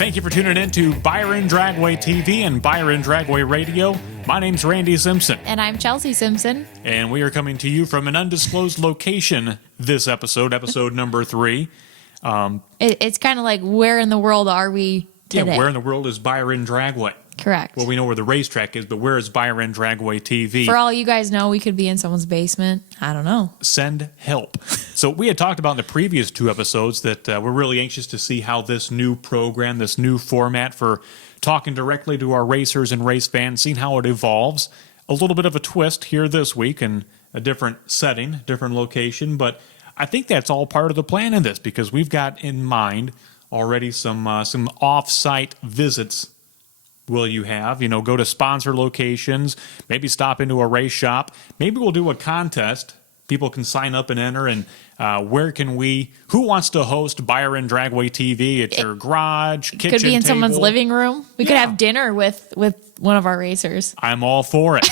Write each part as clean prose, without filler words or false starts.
Thank you for tuning in to Byron Dragway TV and Byron Dragway Radio. My name's Randy Simpson. And I'm Chelsea Simpson. And we are coming to you from an undisclosed location this episode number 3. It's kind of like, where in the world are we today? Yeah, where in the world is Byron Dragway? Correct. Well, we know where the racetrack is, but where is Byron Dragway TV? For all you guys know, we could be in someone's basement. I don't know. Send help. So we had talked about in the previous 2 episodes that we're really anxious to see how this new program, this new format for talking directly to our racers and race fans, seeing how it evolves. A little bit of a twist here this week in a different setting, different location, but I think that's all part of the plan in this because we've got in mind already some off-site visits. Will you have, go to sponsor locations, maybe stop into a race shop. Maybe we'll do a contest. People can sign up and enter. And who wants to host Byron Dragway TV at your garage, kitchen Could be in table? someone's living room. We could have dinner with one of our racers. I'm all for it.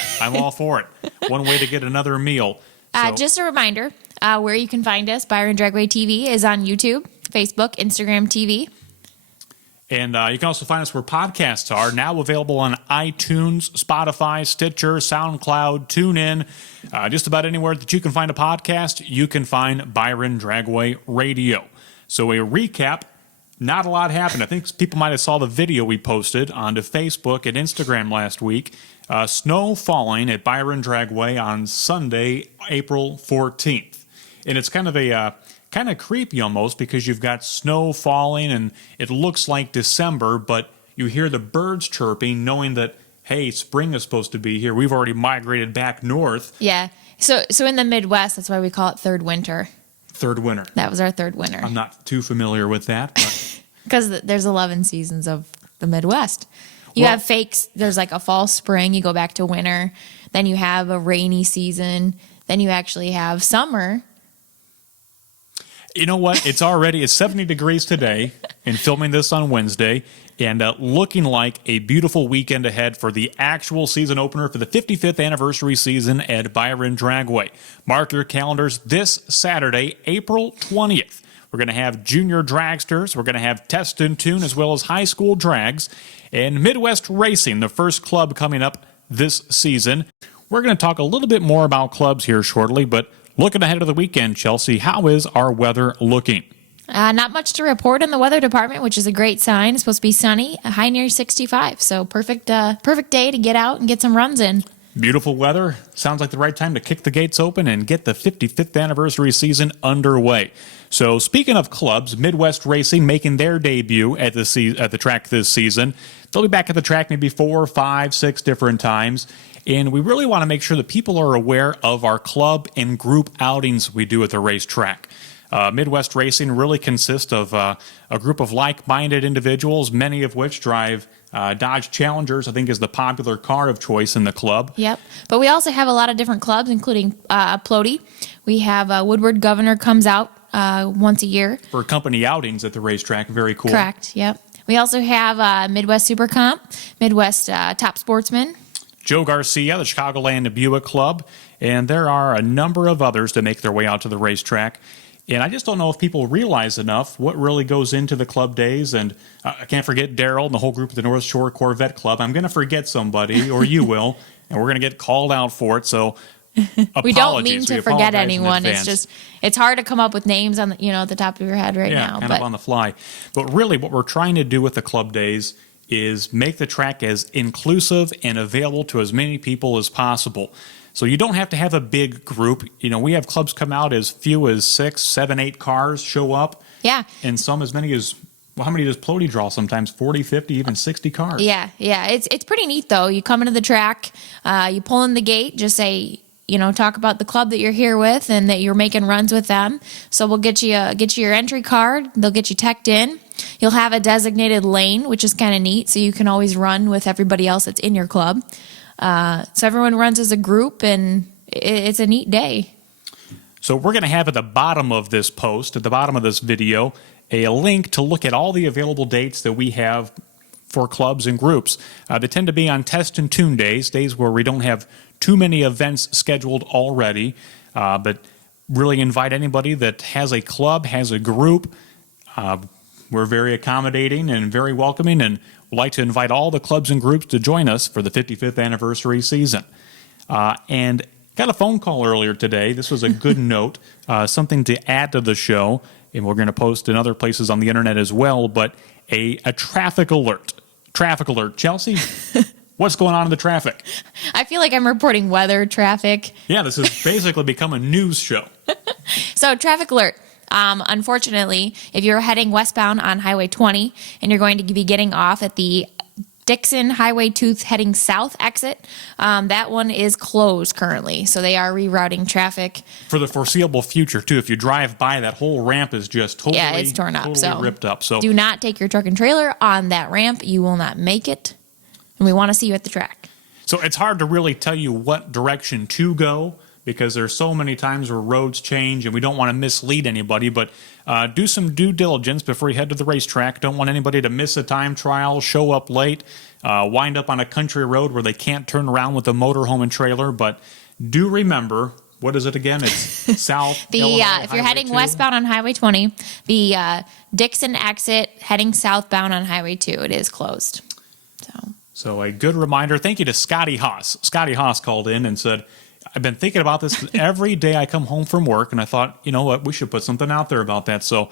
One way to get another meal. So, just a reminder, where you can find us, Byron Dragway TV is on YouTube, Facebook, Instagram TV. And you can also find us where podcasts are, now available on iTunes, Spotify, Stitcher, SoundCloud, TuneIn. Just about anywhere that you can find a podcast, you can find Byron Dragway Radio. So a recap, not a lot happened. I think people might have saw the video we posted onto Facebook and Instagram last week. Snow falling at Byron Dragway on Sunday, April 14th. And it's kind of creepy almost because you've got snow falling and it looks like December, but you hear the birds chirping knowing that, hey, spring is supposed to be here. We've already migrated back north. Yeah. So in the Midwest, that's why we call it third winter. Third winter. That was our third winter. I'm not too familiar with that. Because there's 11 seasons of the Midwest. You have fakes. There's like a fall, spring. You go back to winter. Then you have a rainy season. Then you actually have summer. You know what? It's 70 degrees today and filming this on Wednesday and looking like a beautiful weekend ahead for the actual season opener for the 55th anniversary season at Byron Dragway. Mark your calendars this Saturday, April 20th. We're going to have junior dragsters. We're going to have test and tune as well as high school drags and Midwest Racing, the first club coming up this season. We're going to talk a little bit more about clubs here shortly, but looking ahead of the weekend, Chelsea, how is our weather looking? Not much to report in the weather department, which is a great sign. It's supposed to be sunny, a high near 65. So perfect day to get out and get some runs in. Beautiful weather. Sounds like the right time to kick the gates open and get the 55th anniversary season underway. So speaking of clubs, Midwest Racing making their debut at the track this season. They'll be back at the track maybe 4, 5, 6 different times. And we really want to make sure that people are aware of our club and group outings we do at the racetrack. Midwest Racing really consists of a group of like-minded individuals, many of which drive Dodge Challengers, I think is the popular car of choice in the club. Yep. But we also have a lot of different clubs, including Plody. We have Woodward Governor comes out once a year. For company outings at the racetrack. Very cool. Correct. Yep. We also have Midwest Super Comp, Midwest Top Sportsman. Joe Garcia, the Chicagoland Buick Club, and there are a number of others that make their way out to the racetrack. And I just don't know if people realize enough what really goes into the club days. And I can't forget Daryl and the whole group of the North Shore Corvette Club. I'm going to forget somebody, or you will, and we're going to get called out for it. So apologies. We don't mean to forget anyone. It's hard to come up with names on the top of your head right now. Kind of on the fly. But really what we're trying to do with the club days is make the track as inclusive and available to as many people as possible. So you don't have to have a big group. We have clubs come out as few as 6, 7, 8 cars show up. Yeah. And some as many as, how many does Plody draw sometimes? 40, 50, even 60 cars. Yeah. It's pretty neat, though. You come into the track, you pull in the gate, just say, talk about the club that you're here with and that you're making runs with them. So we'll get you your entry card. They'll get you teched in. You'll have a designated lane, which is kind of neat, so you can always run with everybody else that's in your club. So everyone runs as a group, and it's a neat day. So we're going to have at the bottom of this post, at the bottom of this video, a link to look at all the available dates that we have for clubs and groups. They tend to be on test and tune days where we don't have too many events scheduled already, but really invite anybody that has a club, has a group, We're very accommodating and very welcoming, and would like to invite all the clubs and groups to join us for the 55th anniversary season. And got a phone call earlier today. This was a good note, something to add to the show, and we're going to post in other places on the internet as well, but a traffic alert. Traffic alert. Chelsea, what's going on in the traffic? I feel like I'm reporting weather, traffic. Yeah, this has basically become a news show. So, traffic alert. Unfortunately, if you're heading westbound on Highway 20 and you're going to be getting off at the Dixon Highway 2 heading south exit, that one is closed currently. So they are rerouting traffic. For the foreseeable future, too. If you drive by, that whole ramp is just totally, it's torn up. Totally ripped up. So do not take your truck and trailer on that ramp. You will not make it. And we want to see you at the track. So it's hard to really tell you what direction to go, because there's so many times where roads change and we don't want to mislead anybody, but do some due diligence before you head to the racetrack. Don't want anybody to miss a time trial, show up late, wind up on a country road where they can't turn around with a motorhome and trailer. But do remember, what is it again? It's south. If you're heading westbound on Highway 20, the Dixon exit heading southbound on Highway 2, it is closed. So a good reminder. Thank you to Scotty Haas. Scotty Haas called in and said, I've been thinking about this every day I come home from work, and I thought, you know what, we should put something out there about that. So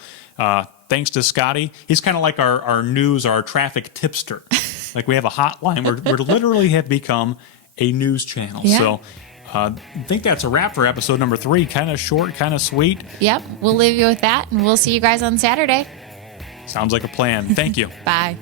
thanks to Scotty. He's kind of like our news, our traffic tipster. Like we have a hotline. We're literally have become a news channel. Yeah. So I think that's a wrap for episode number 3. Kind of short, kind of sweet. Yep, we'll leave you with that, and we'll see you guys on Saturday. Sounds like a plan. Thank you. Bye.